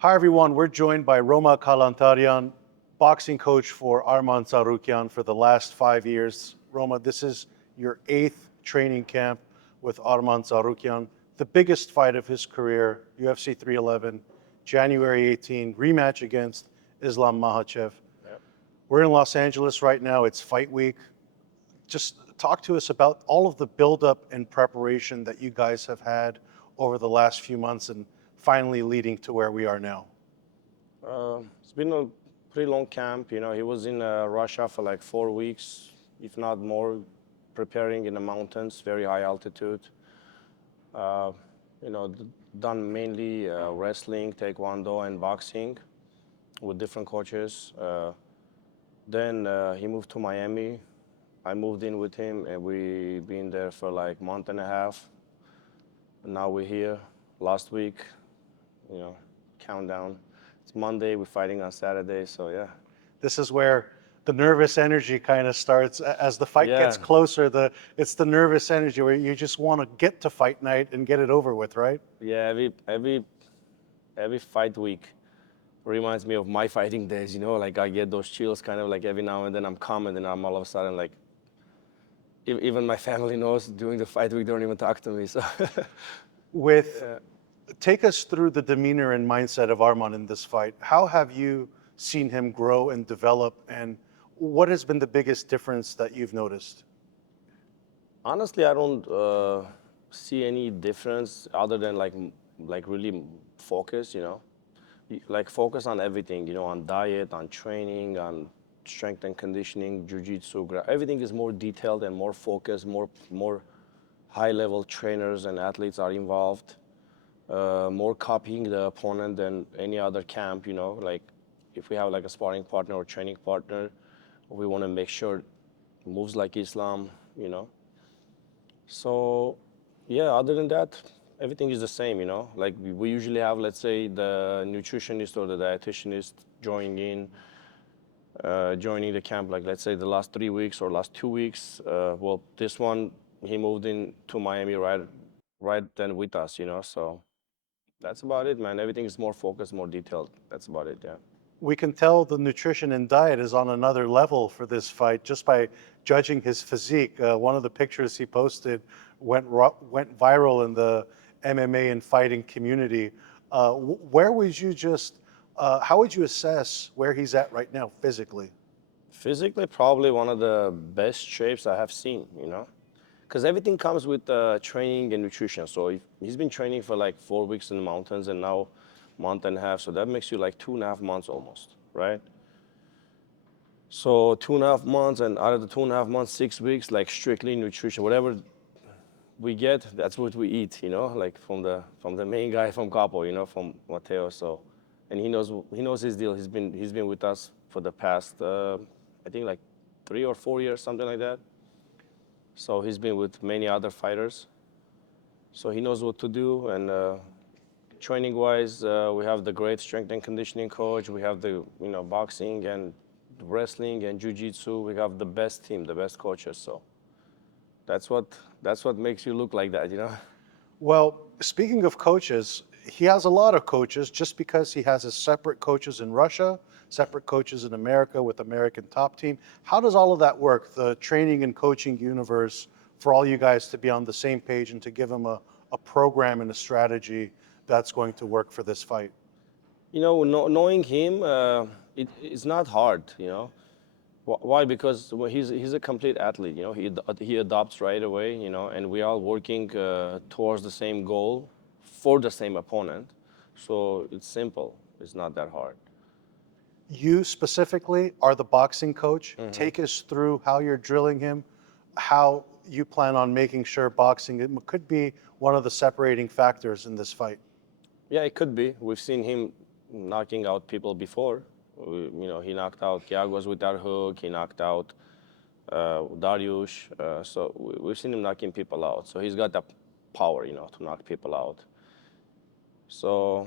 Hi, everyone. We're joined by Roma Kalantaryan, boxing coach for Arman Tsarukyan for the last 5 years. Roma, this is your 8th training camp with Arman Tsarukyan, the biggest fight of his career, UFC 311, January 18, rematch against Islam Makhachev. Yep. We're in Los Angeles right now. It's fight week. Just talk to us about all of the buildup and preparation that you guys have had over the last few months and finally leading to where we are now. It's been a pretty long camp. He was in Russia for like 4 weeks, if not more, preparing in the mountains, very high altitude. Uh, done mainly wrestling, taekwondo, and boxing with different coaches. Then he moved to Miami. I moved in with him, and we been there for like month and a half. Now we're here. Last week, countdown. It's Monday. We're fighting on Saturday. So yeah. This is where the nervous energy kind of starts as the fight gets Yeah. closer. It's the nervous energy where you just want to get to fight night and get it over with, right? Yeah. Every fight week reminds me of my fighting days. Like I get those chills kind of like every now and then. I'm calm, and then I'm all of a sudden like. Even my family knows during the fight week, they don't even talk to me. So. With Yeah. Take us through the demeanor and mindset of Arman in this fight. How have you seen him grow and develop, and what has been the biggest difference that you've noticed? Honestly, I don't see any difference other than like really focus. Like focus on everything. On diet, on training, on strength and conditioning, jiu-jitsu. Everything is more detailed and more focused. More high-level trainers and athletes are involved. More copying the opponent than any other camp. Like if we have like a sparring partner or training partner, we want to make sure moves like Islam. So, yeah, other than that, everything is the same, Like we usually have, let's say, the nutritionist or the dietitianist joining the camp, like let's say the last 3 weeks or last 2 weeks. Well, this one, he moved in to Miami right then with us, So that's about it, man. Everything is more focused, more detailed. That's about it, yeah. We can tell the nutrition and diet is on another level for this fight just by judging his physique. One of the pictures he posted went viral in the MMA and fighting community. Where would you how would you assess where he's at right now physically? Physically, probably one of the best shapes I have seen, Because everything comes with training and nutrition. So if he's been training for like 4 weeks in the mountains and now month and a half, so that makes you like 2.5 months almost, right? So 2.5 months, and out of the 2.5 months, 6 weeks, like strictly nutrition, whatever we get, that's what we eat, like from the main guy from Capo, from Mateo. So, and he knows his deal. He's been with us for the past, I think like 3 or 4 years, something like that. So he's been with many other fighters. So he knows what to do. And training-wise, we have the great strength and conditioning coach. We have the boxing and wrestling and jiu-jitsu. We have the best team, the best coaches. So that's what makes you look like that. Well, speaking of coaches, he has a lot of coaches just because he has his separate coaches in Russia, separate coaches in America with American Top Team. How does all of that work, the training and coaching universe, for all you guys to be on the same page and to give him a program and a strategy that's going to work for this fight? Knowing him, it's not hard. Why? Because he's a complete athlete. He adopts right away. And we are working towards the same goal for the same opponent. So it's simple. It's not that hard. You specifically are the boxing coach. Hmm. Take us through how you're drilling him, how you plan on making sure boxing it could be one of the separating factors in this fight. Yeah, it could be. We've seen him knocking out people before. He knocked out Giagos with that hook. He knocked out Dariush. So we've seen him knocking people out. So he's got that power, to knock people out. So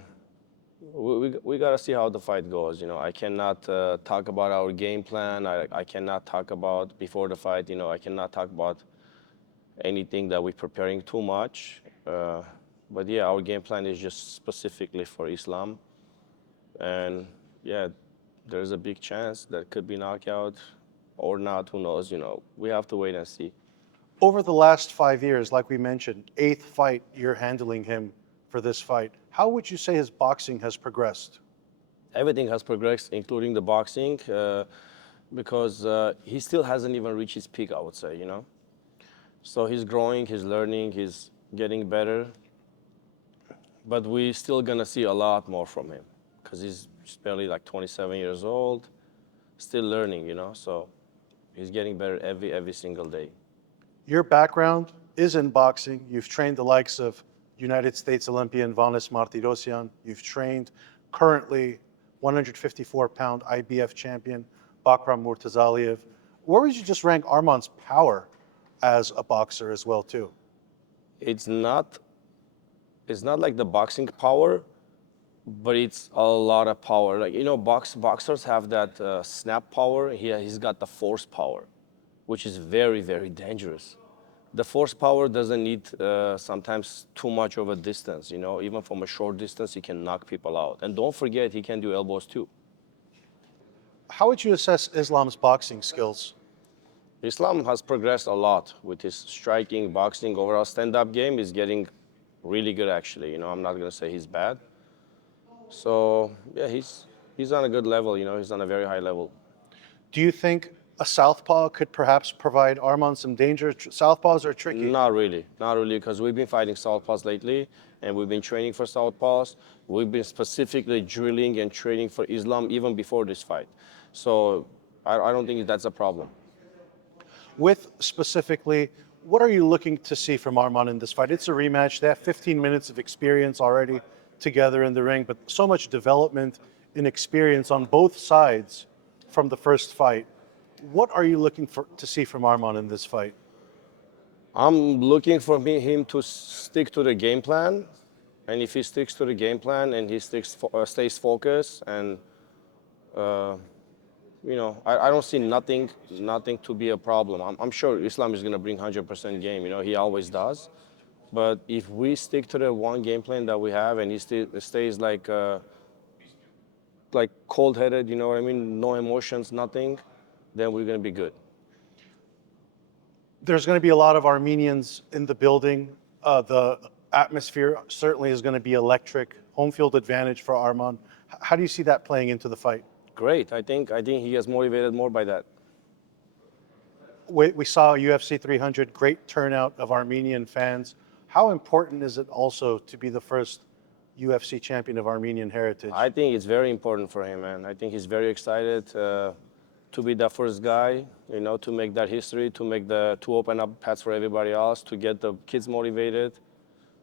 we got to see how the fight goes. I cannot talk about our game plan. I cannot talk about before the fight. I cannot talk about anything that we're preparing too much. But yeah, our game plan is just specifically for Islam. And yeah, there's a big chance that could be knockout or not. Who knows? We have to wait and see. Over the last 5 years, like we mentioned, eighth fight, you're handling him for this fight. How would you say his boxing has progressed? Everything has progressed, including the boxing, because he still hasn't even reached his peak, I would say. So he's growing, he's learning, he's getting better. But we still gonna see a lot more from him because he's barely like 27 years old, still learning. So he's getting better every single day. Your background is in boxing. You've trained the likes of United States Olympian Vanes Martirosyan. You've trained currently 154-pound IBF champion Bakram Murtazaliev. Where would you just rank Arman's power as a boxer as well, too? It's not like the boxing power, but it's a lot of power. Like boxers have that snap power. He's got the force power, which is very, very dangerous. The force power doesn't need sometimes too much of a distance. Even from a short distance, he can knock people out. And don't forget, he can do elbows too. How would you assess Islam's boxing skills? Islam has progressed a lot with his striking, boxing, overall stand-up game is getting really good actually. I'm not gonna say he's bad. So yeah, he's on a good level. He's on a very high level. Do you think a southpaw could perhaps provide Arman some danger? Southpaws are tricky. Not really, because we've been fighting southpaws lately, and we've been training for southpaws. We've been specifically drilling and training for Islam even before this fight. So I don't think that's a problem. With specifically, what are you looking to see from Arman in this fight? It's a rematch. They have 15 minutes of experience already together in the ring, but so much development and experience on both sides from the first fight. What are you looking to see from Arman in this fight? I'm looking for him to stick to the game plan, and if he sticks to the game plan and he stays focused, and I don't see nothing to be a problem. I'm sure Islam is going to bring 100% game. He always does. But if we stick to the one game plan that we have, and he stays like cold-headed, you know what I mean, no emotions, nothing, then we're going to be good. There's going to be a lot of Armenians in the building. The atmosphere certainly is going to be electric. Home field advantage for Arman. How do you see that playing into the fight? Great. I think he gets motivated more by that. We saw UFC 300, great turnout of Armenian fans. How important is it also to be the first UFC champion of Armenian heritage? I think it's very important for him, man. I think he's very excited to be the first guy, to make that history, to open up paths for everybody else, to get the kids motivated.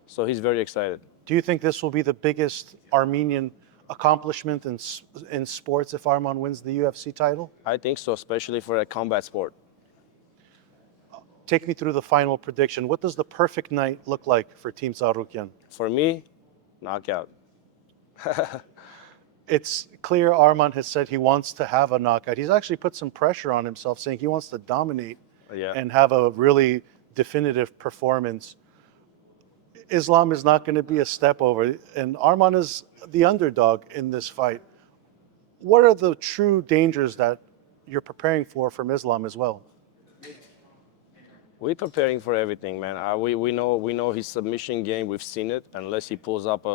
So he's very excited. Do you think this will be the biggest Armenian accomplishment in sports if Arman wins the UFC title? I think so, especially for a combat sport. Take me through the final prediction. What does the perfect night look like for Team Tsarukyan? For me, knockout. It's clear Arman has said he wants to have a knockout. He's actually put some pressure on himself, saying he wants to dominate and have a really definitive performance. Islam is not going to be a step over, and Arman is the underdog in this fight. What are the true dangers that you're preparing for from Islam as well? We're preparing for everything, man. We know his submission game. We've seen it, unless he pulls up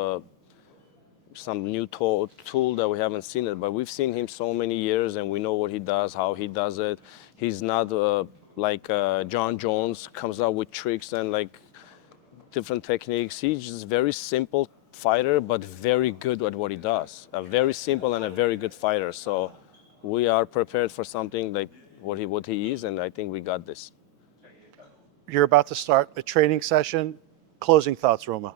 some new tool that we haven't seen it. But we've seen him so many years, and we know what he does, how he does it. He's not like John Jones comes out with tricks and like different techniques. He's just very simple fighter, but very good at what he does. A very simple and a very good fighter. So we are prepared for something like what he is, and I think we got this. You're about to start a training session. Closing thoughts, Roma.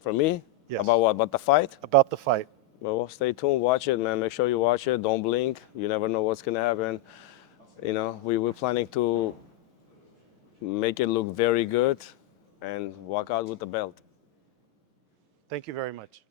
For me? Yes. About what? About the fight? About the fight. Well, stay tuned. Watch it, man. Make sure you watch it. Don't blink. You never know what's going to happen. We're planning to make it look very good and walk out with the belt. Thank you very much.